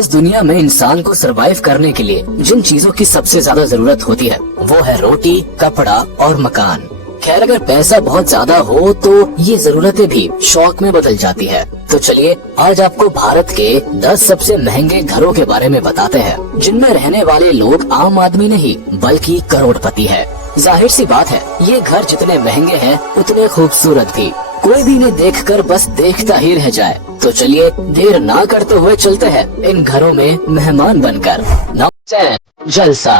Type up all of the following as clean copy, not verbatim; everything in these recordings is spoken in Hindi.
इस दुनिया में इंसान को सरवाइव करने के लिए जिन चीजों की सबसे ज्यादा जरूरत होती है वो है रोटी, कपड़ा और मकान। खैर, अगर पैसा बहुत ज्यादा हो तो ये जरूरतें भी शौक में बदल जाती है। तो चलिए आज आपको भारत के 10 सबसे महंगे घरों के बारे में बताते हैं, जिनमें रहने वाले लोग आम आदमी नहीं बल्कि करोड़पति है। जाहिर सी बात है, ये घर जितने महंगे हैं उतने खूबसूरत भी। कोई भी इन्हें देखकर बस देखता ही रह जाए। तो चलिए देर ना करते हुए चलते हैं इन घरों में मेहमान बनकर। नंबर 10, जलसा।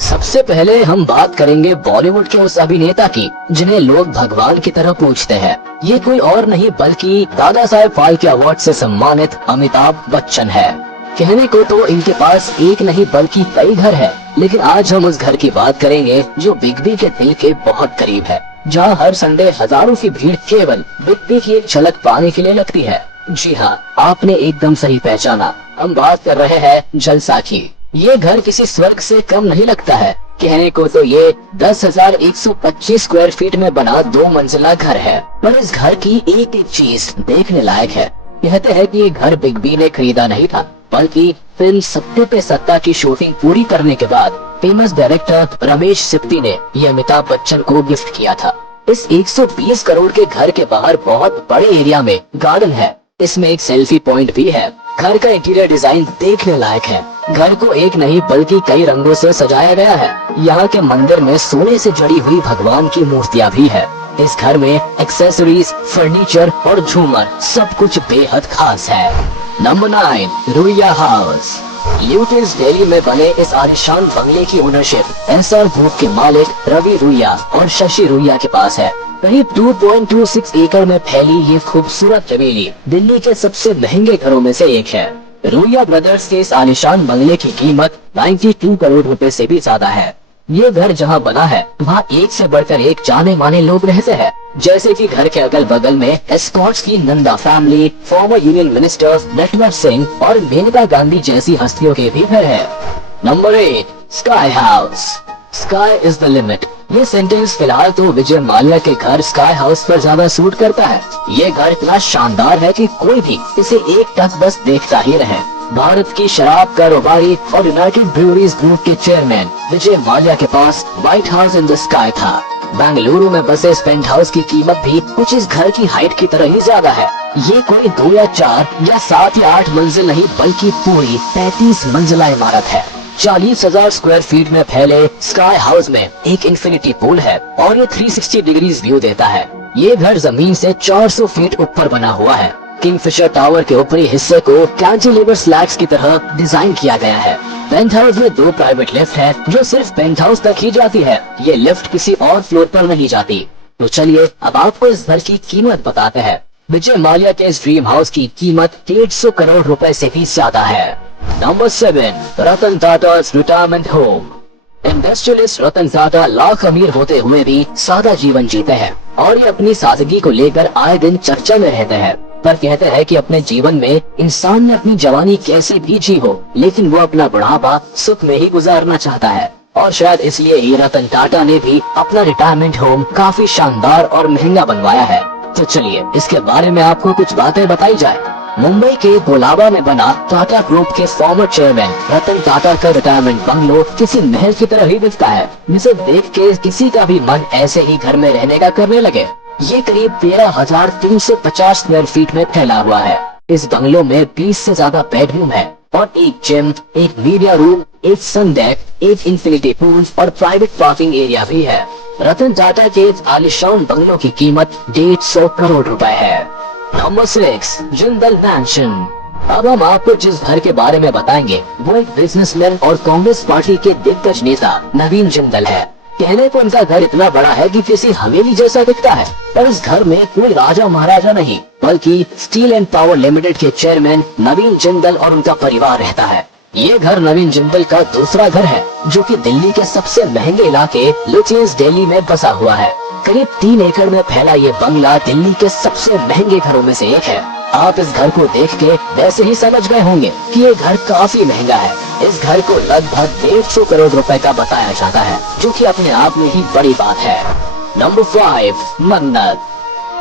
सबसे पहले हम बात करेंगे बॉलीवुड के उस अभिनेता की जिन्हें लोग भगवान की तरह पूजते हैं। ये कोई और नहीं बल्कि दादा साहेब फाल्के अवार्ड से सम्मानित अमिताभ बच्चन है। कहने को तो इनके पास एक नहीं बल्कि कई घर है, लेकिन आज हम उस घर की बात करेंगे जो बिग बी के दिल के बहुत करीब है, जहां हर संडे हजारों की भीड़ केवल बिग बी की एक झलक पाने के लिए लगती है। जी हाँ, आपने एकदम सही पहचाना, हम बात कर रहे हैं जलसा की। ये घर किसी स्वर्ग से कम नहीं लगता है। कहने को तो ये 10,125 स्क्वायर फीट में बना 2 मंजिला घर है, पर इस घर की एक एक चीज देखने लायक है। कहते हैं कि ये घर बिग बी ने खरीदा नहीं था, बल्कि फिल्म सत्ते पे सत्ता की शूटिंग पूरी करने के बाद फेमस डायरेक्टर रमेश सिप्पी ने ये अमिताभ बच्चन को गिफ्ट किया था। इस 120 करोड़ के घर के बाहर बहुत बड़े एरिया में गार्डन है। इसमें एक सेल्फी पॉइंट भी है। घर का इंटीरियर डिजाइन देखने लायक है। घर को एक नहीं बल्कि कई रंगों से सजाया गया है। यहाँ के मंदिर में सोने से जड़ी हुई भगवान की मूर्तियाँ भी है। इस घर में एक्सेसरीज, फर्नीचर और झूमर सब कुछ बेहद खास है। Number 9, Ruia house. UTs Delhi में बने इस आलीशान बंगले की ओनरशिप एसआर ग्रुप के मालिक रवि रुइया और शशि रुइया के पास है। करीब 2.26 एकड़ में फैली ये खूबसूरत हवेली दिल्ली के सबसे महंगे घरों में से एक है। रुइया ब्रदर्स के इस आलीशान बंगले की कीमत 92 करोड़ रुपए से भी ज्यादा है। ये घर जहाँ बना है वहाँ एक से बढ़कर एक जाने माने लोग रहते हैं, जैसे कि घर के अगल बगल में एस्कॉर्ट्स की Nanda family, former union minister Natwar Singh और मेनका गांधी जैसी हस्तियों के भी घर है। Number 8, sky house. Sky is the limit. ये सेंटेंस फिलहाल तो विजय माल्या के घर स्काई हाउस पर ज्यादा सूट करता है। ये घर इतना शानदार है कि कोई भी इसे एक टक बस देखता ही रहे। भारत की शराब कारोबारी और यूनाइटेड ब्रूअरीज ग्रुप के चेयरमैन विजय माल्या के पास White House in the sky था। बेंगलुरु में बसे इस पेंट हाउस की कीमत भी कुछ इस घर की हाइट की तरह ही ज्यादा है। ये कोई 2 या 4 या 7 या 8 मंजिल नहीं बल्कि पूरी 35 मंजिला इमारत है। 40,000 स्क्वायर फीट में फैले स्काई हाउस में एक इंफिनिटी पूल है और ये 360 डिग्रीज व्यू देता है। ये घर जमीन से 400 फीट ऊपर बना हुआ है। किंगफिशर टावर के ऊपरी हिस्से को कैंटिलीवर स्लैब्स की तरह डिजाइन किया गया है। पेंट हाउस में 2 प्राइवेट लिफ्ट है जो सिर्फ पेंट हाउस तक ही जाती है। ये लिफ्ट किसी और फ्लोर पर नहीं जाती। तो चलिए अब आपको इस घर की कीमत बताते हैं। विजय माल्या के इस ड्रीम हाउस की कीमत 150 करोड़ रुपए से भी ज्यादा है। नंबर 7, रतन टाटा's retirement home. Industrialist Ratan Tata lakh अमीर होते हुए भी सादा जीवन जीते हैं और ये अपनी सादगी को लेकर आए दिन चर्चा में रहते हैं। पर कहते हैं कि अपने जीवन में इंसान ने अपनी जवानी कैसे भी जी हो, लेकिन वो अपना बुढ़ापा सुख में ही गुजारना चाहता है। और शायद इसलिए ही रतन टाटा ने भी अपना रिटायरमेंट होम काफी शानदार और महंगा बनवाया है। तो चलिए इसके बारे में आपको कुछ बातें बताई जाए। मुंबई के कोलाबा में बना टाटा ग्रुप के फॉर्मर चेयरमैन रतन टाटा का रिटायरमेंट बंगलो किसी महल की तरह ही दिखता है, जिसे देख के किसी का भी मन ऐसे ही घर में रहने का करने लगे। ये करीब 13,350 स्क्वायर फीट में फैला हुआ है। इस बंगलो में 20 से ज्यादा बेडरूम है और एक जिम, एक मीडिया रूम, एक सन डेक, एक इंफिनिटी पूल और प्राइवेट पार्किंग एरिया भी है। रतन टाटा के इस आलीशान बंगलों की कीमत 150 करोड़ रुपए है। Number 6, Jindal mention. अब हम आपको जिस घर के बारे में बताएंगे वो एक बिजनेसमैन और कांग्रेस पार्टी के दिग्गज नेता नवीन जिंदल है। कहने को इनका घर इतना बड़ा है कि किसी हवेली जैसा दिखता है, पर इस घर में कोई राजा महाराजा नहीं बल्कि स्टील एंड पावर लिमिटेड के चेयरमैन नवीन जिंदल और उनका परिवार रहता है। ये घर नवीन जिंदल का दूसरा घर है जो कि दिल्ली के सबसे महंगे इलाके लुटियंस दिल्ली में बसा हुआ है। करीब 3 एकड़ में फैला ये बंगला दिल्ली के सबसे महंगे घरों में से एक है। आप इस घर को देख के वैसे ही समझ गए होंगे कि ये घर काफी महंगा है। इस घर को लगभग 150 करोड़ रुपए का बताया जाता है, जो कि अपने आप में ही बड़ी बात है। नंबर 5, मन्नत।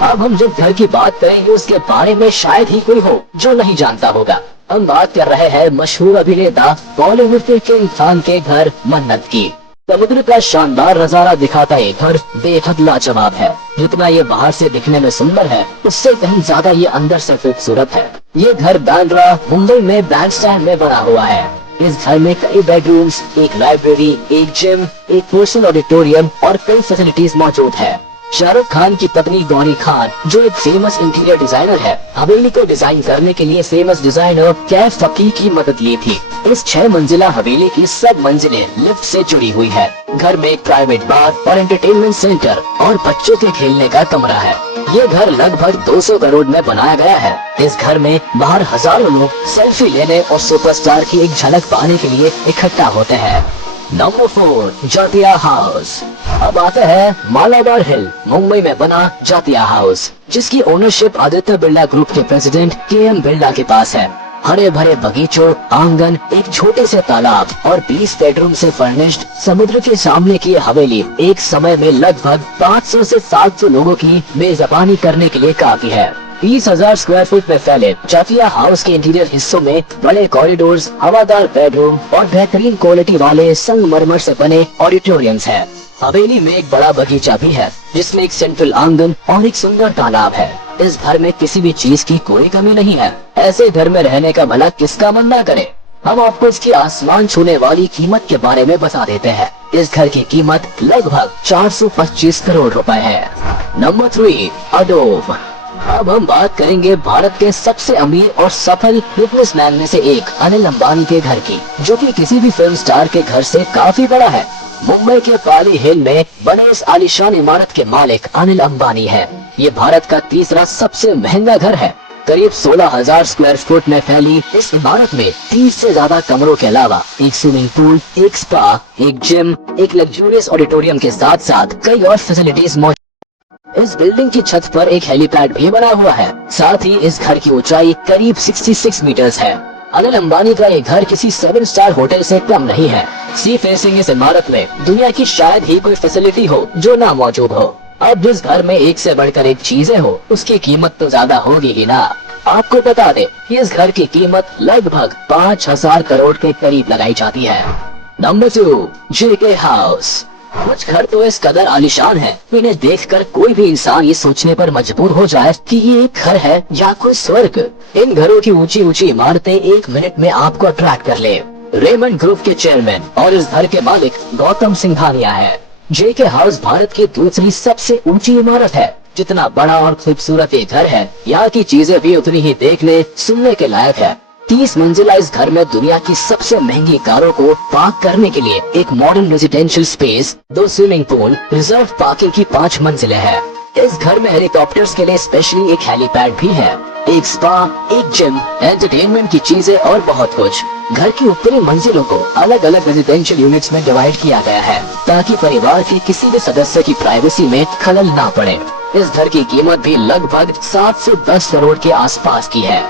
अब हम जिस घर की बात करेंगे उसके बारे में शायद ही कोई हो जो नहीं जानता होगा। हम बात कर रहे हैं मशहूर अभिनेता बॉलीवुड के किंग खान के घर मन्नत की। समुद्र का शानदार नजारा दिखाता ये घर बेहद लाजवाब है। जितना ये बाहर से दिखने में सुंदर है, उससे कहीं ज्यादा ये अंदर से खूबसूरत है। ये घर बांद्रा मुंबई में बैंडस्टैंड में बना हुआ है। इस घर में कई बेडरूम्स, एक लाइब्रेरी, एक जिम, एक पर्सनल ऑडिटोरियम और कई फैसिलिटीज मौजूद है। शाहरुख खान की पत्नी गौरी खान, जो एक फेमस इंटीरियर डिजाइनर है, हवेली को डिजाइन करने के लिए फेमस डिजाइनर कैफ फकीर की मदद ली थी। इस 6 मंजिला हवेली की सब मंजिलें लिफ्ट से जुड़ी हुई है। घर में एक प्राइवेट बार और एंटरटेनमेंट सेंटर और बच्चों के खेलने का कमरा है। ये घर लगभग 200 करोड़ में बनाया गया है। इस घर में बाहर हजारों लोग सेल्फी लेने और सुपरस्टार की एक झलक पाने के लिए इकट्ठा होते हैं। नंबर 4, जातिया हाउस। अब आता है मालाबार हिल मुंबई में बना जातिया हाउस, जिसकी ओनरशिप आदित्य बिरला ग्रुप के प्रेसिडेंट KM बिरला के पास है। हरे भरे बगीचों, आंगन, एक छोटे से तालाब और 20 बेडरूम से फर्निश्ड समुद्र के सामने की हवेली एक समय में लगभग 500 से 700 लोगों की मेजबानी करने के लिए काफी है। 30,000 स्क्वायर फुट में फैले जातिया हाउस के इंटीरियर हिस्सों में बड़े कॉरिडोर्स, हवादार बेडरूम और बेहतरीन क्वालिटी वाले संगमरमर से बने ऑडिटोरियम्स है। हवेली में एक बड़ा बगीचा भी है, जिसमें एक सेंट्रल आंगन और एक सुंदर तालाब है। इस घर में किसी भी चीज की कोई कमी नहीं है। ऐसे घर में रहने का भला किसका मन ना करे। हम आपको इसकी आसमान छूने वाली कीमत के बारे में बता देते हैं। इस घर की कीमत लगभग 425 करोड़ रुपए है। Number 3, Adobe. अब हम बात करेंगे भारत के सबसे अमीर और सफल बिजनेसमैन में से एक अनिल अंबानी के घर की, जो कि किसी भी फिल्म स्टार के घर से काफी बड़ा है। मुंबई के पाली हिल में बने इस आलीशान इमारत के मालिक अनिल अंबानी है। ये भारत का तीसरा सबसे महंगा घर है। करीब 16,000 स्क्वायर फुट में फैली इस इमारत में 30 से ज्यादा कमरों के अलावा एक स्विमिंग पूल, एक स्पा, एक जिम, एक लग्जूरियस ऑडिटोरियम के साथ साथ कई और फैसिलिटीज मौजूद। इस बिल्डिंग की छत पर एक हेलीपैड भी बना हुआ है। साथ ही इस घर की ऊंचाई करीब 66 मीटर्स है। अनिल अंबानी का ये घर किसी 7 स्टार होटल से कम नहीं है। सी फेसिंग इस इमारत में दुनिया की शायद ही कोई फैसिलिटी हो जो ना मौजूद हो। अब जिस घर में एक से बढ़कर एक चीजें हो, उसकी कीमत तो ज्यादा होगी ही ना। आपको बता दे कि इस घर की कीमत लगभग 5,000 करोड़ के करीब लगाई जाती है। Number 2, JK house. कुछ घर तो इस कदर आलीशान है, इन्हें देखकर कोई भी इंसान ये सोचने पर मजबूर हो जाए कि ये एक घर है या कोई स्वर्ग। इन घरों की ऊंची ऊंची इमारतें 1 मिनट में आपको अट्रैक्ट कर ले। रेमंड ग्रुप के चेयरमैन और इस घर के मालिक गौतम सिंघानिया है। JK हाउस भारत की दूसरी सबसे ऊंची इमारत है। जितना बड़ा और खूबसूरत ये घर है, यहाँ की चीजें भी उतनी ही देखने सुनने के लायक है। 30 मंजिला इस घर में दुनिया की सबसे महंगी कारों को पार्क करने के लिए एक modern residential space, 2 swimming pool, reserve parking की 5 मंजिलें हैं। इस घर में हेलीकॉप्टर्स के लिए स्पेशली एक हेलीपैड भी है, एक स्पा, एक जिम, एंटरटेनमेंट की चीजें और बहुत कुछ। घर की ऊपरी मंजिलों को अलग अलग रेजिडेंशियल यूनिट्स में डिवाइड किया गया है, ताकि परिवार के किसी भी सदस्य की प्राइवेसी में खलल ना पड़े। इस घर की कीमत भी लगभग 7 से 10 करोड़ के आसपास की है।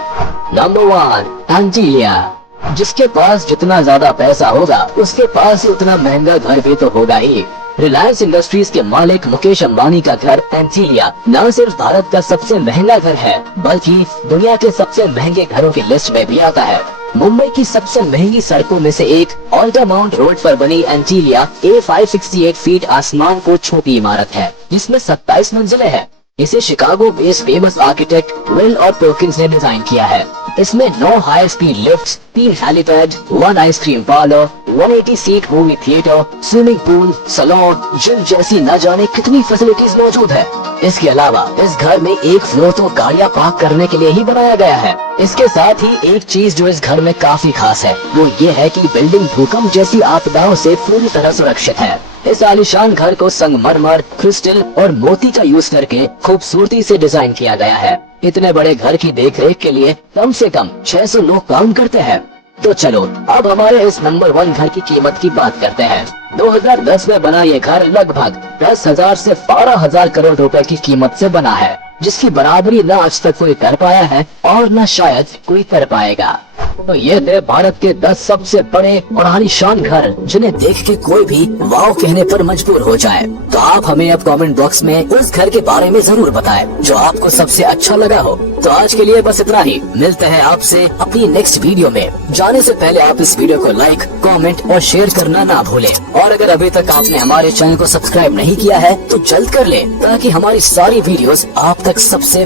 नंबर 1, एंटीलिया। जिसके पास जितना ज्यादा पैसा होगा, उसके पास ही उतना महंगा घर भी तो होगा ही। रिलायंस इंडस्ट्रीज के मालिक मुकेश अंबानी का घर एंटीलिया न सिर्फ भारत का सबसे महंगा घर है, बल्कि दुनिया के सबसे महंगे घरों की लिस्ट में भी आता है। मुंबई की सबसे महंगी सड़कों में से एक ऑल्टरमाउंट रोड पर बनी एंटीलिया 568 फीट आसमान को छूती इमारत है, जिसमें 27 मंजिलें हैं। इसे Chicago based famous architect Will और पर्किंस ने डिजाइन किया है। इसमें 9 high speed lifts, 3 helipad, 1 ice cream parlour, 180 seat movie theatre, swimming pool, salon, gym जैसी न जाने कितनी फैसिलिटीज मौजूद है। इसके अलावा इस घर में एक फ्लोर तो गाड़ियां पार्क करने के लिए ही बनाया गया है। इसके साथ ही एक चीज जो इस घर में काफी खास है, वो ये है कि बिल्डिंग भूकंप जैसी आपदाओं से पूरी तरह सुरक्षित है। इस आलीशान घर को संगमरमर, क्रिस्टल और मोती का यूज करके खूबसूरती से डिजाइन किया गया है। इतने बड़े घर की देखरेख के लिए कम से कम 600 लोग काम करते हैं। तो चलो अब हमारे इस नंबर 1 घर की कीमत की बात करते हैं। 2010 में बना ये घर लगभग 10,000 से 12,000 करोड़ रुपए की कीमत से बना है, जिसकी बराबरी न आज तक कोई कर पाया है और न शायद कोई कर पाएगा। तो ये थे भारत के 10 सबसे बड़े और आलीशान घर जिन्हें देख के कोई भी वाव कहने पर मजबूर हो जाए। तो आप हमें अब कमेंट बॉक्स में उस घर के बारे में जरूर बताएं जो आपको सबसे अच्छा लगा हो। तो आज के लिए बस इतना ही, मिलते हैं आपसे अपनी नेक्स्ट वीडियो में। जाने से पहले आप इस वीडियो को लाइक, कमेंट और शेयर करना ना भूलें। और अगर अभी तक आपने हमारे चैनल को सब्सक्राइब नहीं किया है तो जल्द कर लें ताकि हमारी सारी वीडियोस आप तक सबसे